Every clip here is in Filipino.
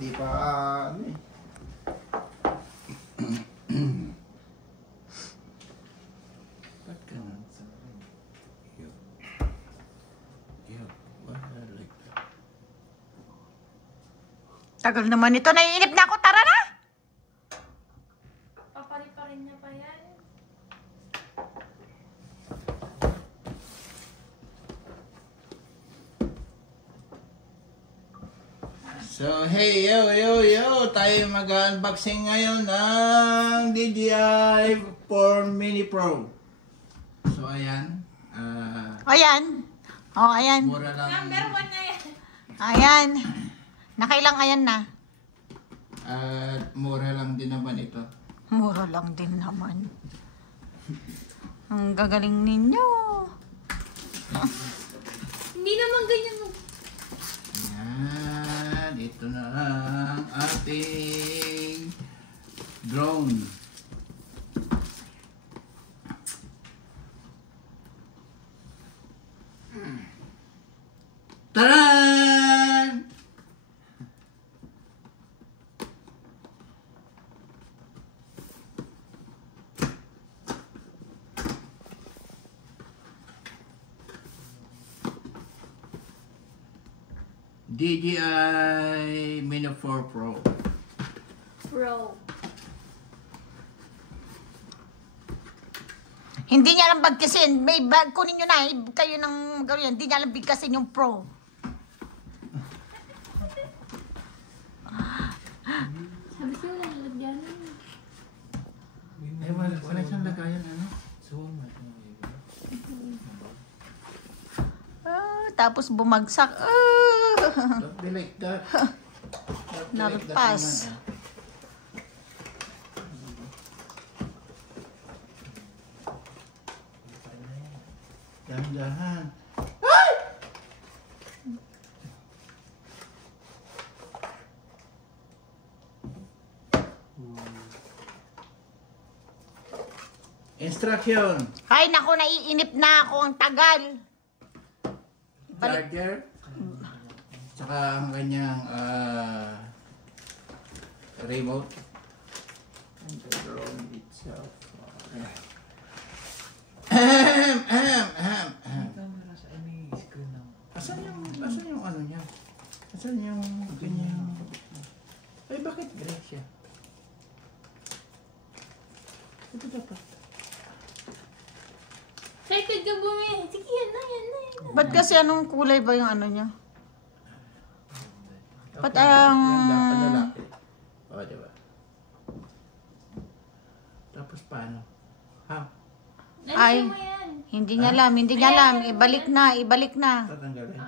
di pa ano eh. Ba't ganun sa akin? Wala like that. Tagal naman ito. Naiinip na ako. Tara na! Papari-parin niya pa yan. So, hey, yo! Tayo mag-unboxing ngayon ng DJI 4 Mini Pro. So, ayan. Ayan. Oh, ayan. Mura lang. Number 1 na yan. Ayan. Nakailang ayan na. At mura lang din naman ito. Mura lang din naman. Ang gagaling ninyo. Hindi naman ganyan mo. Ayan. Ito na ang ating drone. Taran! DJI Mini 4 Pro. Bro. Hindi niya alam bigkasin. May bag, kunin nyo na. Kayo ng gawin. Hindi niya alam bigkasin yung Pro. Sabi siya wala nalagyan. Eh, wala siyang lagayan, ano? Tapos bumagsak. Don't be like that. Don't be like that Nalpas. naman, Dahan-dahan. Instruction. Ay, naku, naiinip na ako. Ang tagal. Charger. Tsaka ang kanyang remote. And the drone itself. Asan yung ano niya? Asan yung kanyang... Ay, bakit gray siya? Ito dapat. Excited ka bumi. Sige, yan na. Ba't kasi anong kulay ba yung ano niya? Ba't Okay, ang... ganda pa lalaki. O, diba? Tapos paano? Ha? Ay. Nalisin mo yan. Hindi niya alam, hindi niya alam. Ibalik na, ibalik na. Tatanggalin?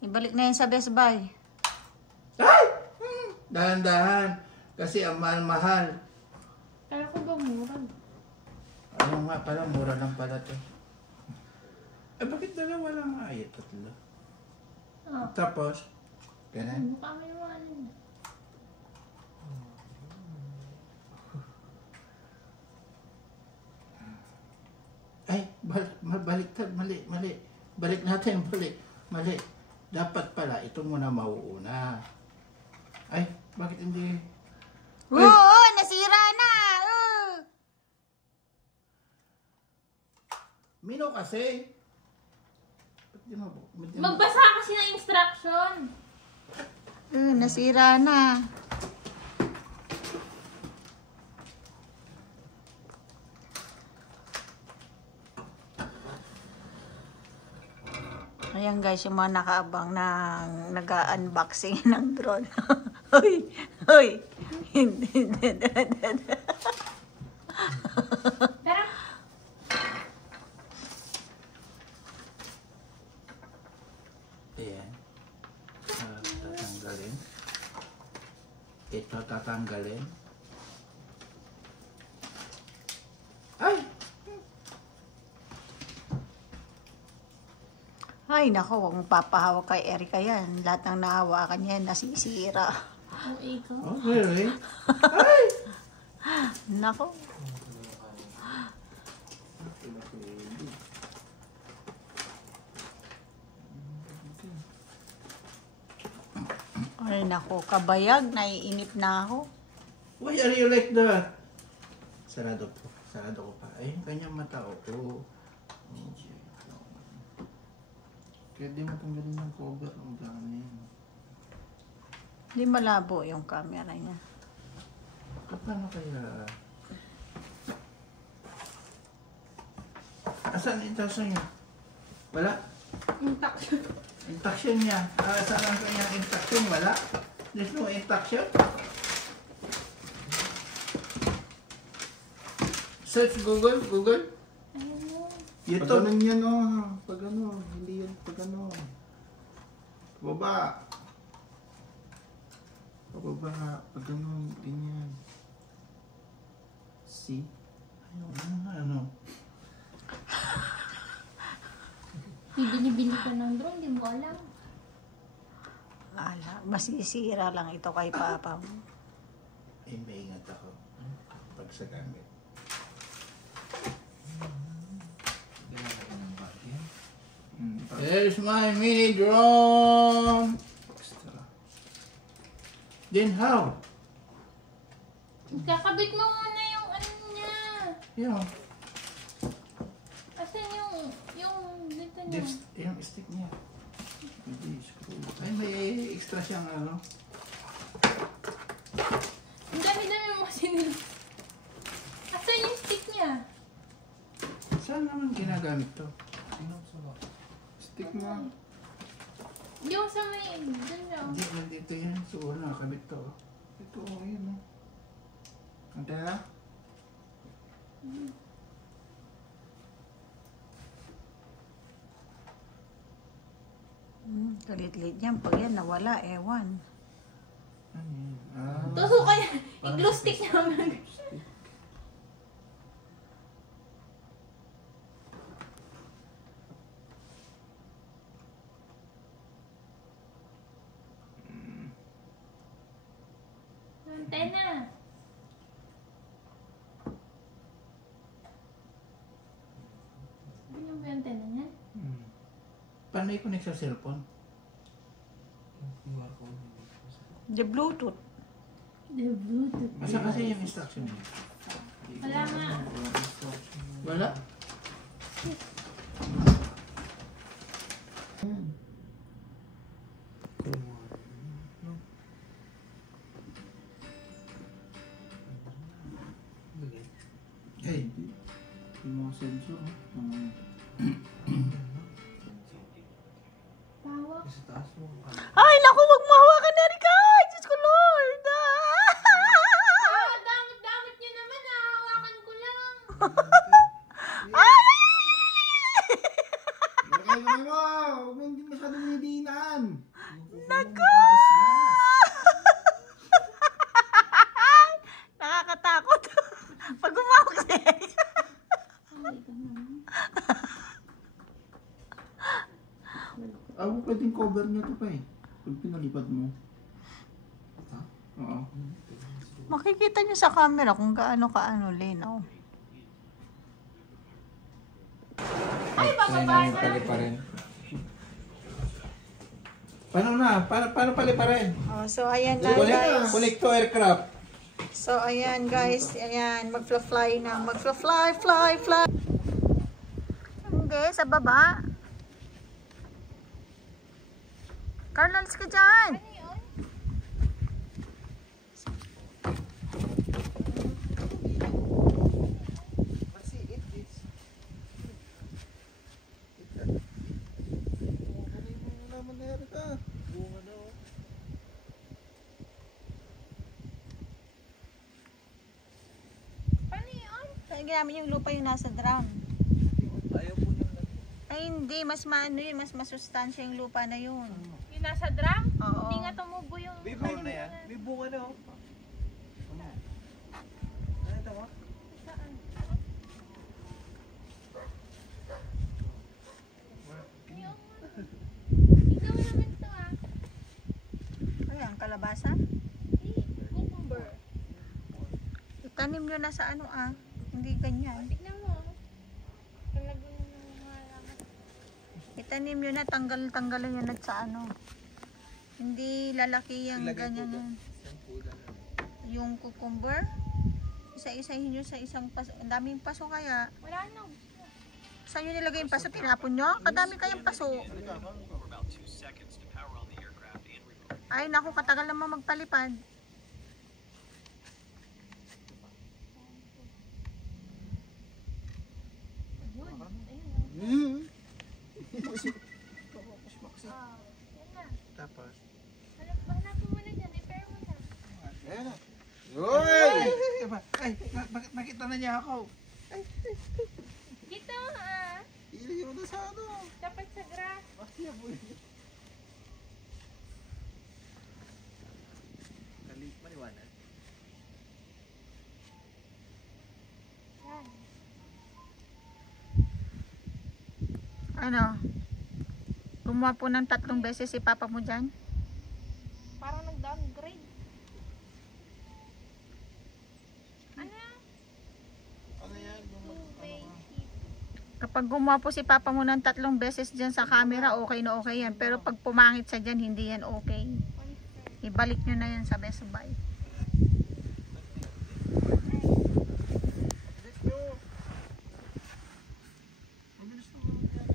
Ibalik na yan sa Best Buy. Ay! Dahan-dahan. Kasi ang mahal-mahal. Kaya ko ba mura? Ano nga pala, mura lang pala to. Eh, bakit dalawa lang nga? Ay, tatlo. Oh. Tapos, ganun. Mukha mo yung ano. Ay, baliktad, mali. Balik natin, mali. Dapat pala, ito muna mauuna. Ay, bakit hindi? Ay! Oo, nasira na. Mino kasi. Ba't di mo? Magbasa kasi ng instruction. Nasira na. Ayan guys, yung mga nakaabang ng nag-unboxing ng drone. Hoy. Pero, Ayan. Tatanggalin. Ito tatanggalin. Ay! Ay, nako, huwag mong papahawak kay Erika yan. Lahat ng nahawakan yan, nasisira. ang ikaw. Oh, really? Ay! Nako. Ay, naku, kabayag, naiinip na ako. Why are you like that? Sarado po. Sarado ko pa. Ay, yung kanyang mata ko. Kaya di mo tanggalin yung cover. Ang dami. Hindi malabo yung camera niya. Paano kaya? Asan yung intaction niya? Wala? Intaction. Intaction niya. Saan ang kanyang intaction? Wala? There's no intaction? Search Google. Google. Ayun mo. Pag YouTube. ganun yan, oh. Pag ano, hindi yan pag ano. Baba. Pababa. Pag ano, ganyan. See? Ano? Bibili-bili ka ng drone, di mo alam. Ala, masisira lang ito kay Papa mo. Ay, maingat ako. Pag sa gamit. There's my mini drone. Then how? Kakabit mo muna yung ano niya. Yung, Asan dito niya? yung stick niya. Hindi, screw. Ay, may extra siyang ano. Ang dami-dami mo sinil. Asan yung stick niya? Saan naman ginagamit to? Stick mo. Yung sa may, dun lang. Hindi, nandito yan. So, wala, nakabit to. Ito, oh, yun, oh. Antena? Kalit-lit yan. Pag yan nawala, ewan. Ano yun? Ah, Tuso ka yan. I-glue stick niya. Antena. Ano yung antena niya? paano i-connect sa cellphone? The Bluetooth. The Bluetooth. Masa kasi yung instruction niya? Wala nga. Wala? Hey, Yung mga sensor, oh. Tawag. Ay, naku, wag mo hawakan na Erika! Diyos ko, Lord! Ah, damot-damot niya naman. Hawakan ko lang. Lagay kamay mo! Huwag mo hindi masyadong hinidiinan. Nako! Nakakatakot. Pag umawak si Erika. Ay, ito naman. Ako pwedeng cover niya ito pa eh. Pag pinalipad mo. Oo. Makikita niyo sa camera kung gaano linaw. Ay, bababa na. pa rin. paano na? Paano pali pa rin? Oh, so, ayan na, guys. Connect to aircraft. So, ayan, guys. Ayan, magfla-fly na. Magfla-fly, fly. Hindi, sa baba. Carlos ka dyan. Paano yun? Kaya ginamit yung lupa yung nasa drum. Ay, hindi. Mas maano yun. Mas masustansya yung lupa na yun. Yung nasa drum? Oo. Hindi nga tumubo yung... May bunga na yan. May bunga na oh. Ano mo? Saan? Yung... Ikaw naman to ah. Ayan, kalabasa. Cucumber. Itanim nyo na sa ano Hindi ganyan. Tignan mo. Talagang mga laman. Itanim nyo na, tanggalan nyo na sa ano. Hindi lalaki yung Ilagay po ganyan. doon. Shampoo lang. Yung cucumber. Isa-isahin nyo sa isang paso. Ang daming paso kaya. Wala na. Saan nyo nilagay yung paso? Tinapon nyo? Kadami kayang paso. Ay, naku, katagal naman magpalipad. Ayun. Ah, Yan na. tapos. Hanapin mo na dyan. I-pair mo na. Ayan na. Uy! Ay, bakit nakita na niya ako? Dito ah. Ilagay mo na sa ano. Dapat sa grass. Masya po. Kalit maliwanag. Yan. Ano? Gumawa po ng 3 beses si papa mo dyan? Parang nag-downgrade. Ano? Ano yan? Two-way sheet. Kapag gumawa po si papa mo ng 3 beses dyan sa camera, okay na okay yan. Pero pag pumangit sa dyan, hindi yan okay. Ibalik nyo na yan sa Best Buy. Let's go. Mabilis naman yan.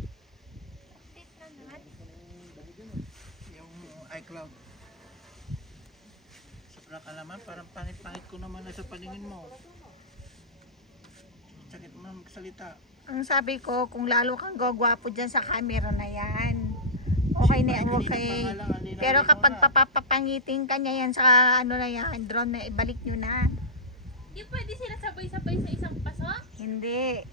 Update na naman. Yung iCloud. Sobra ka naman, parang pangit-pangit ko naman na sa paningin mo. Sakit mo na magsalita. Ang sabi ko, kung lalo kang gagwapo dyan sa camera na yan, okay na yan, okay. Pero kapag papapangiting ka niya yan sa ano na yan, drone na ibalik nyo na. Di pwede sila sabay-sabay sa isang paso? Hindi.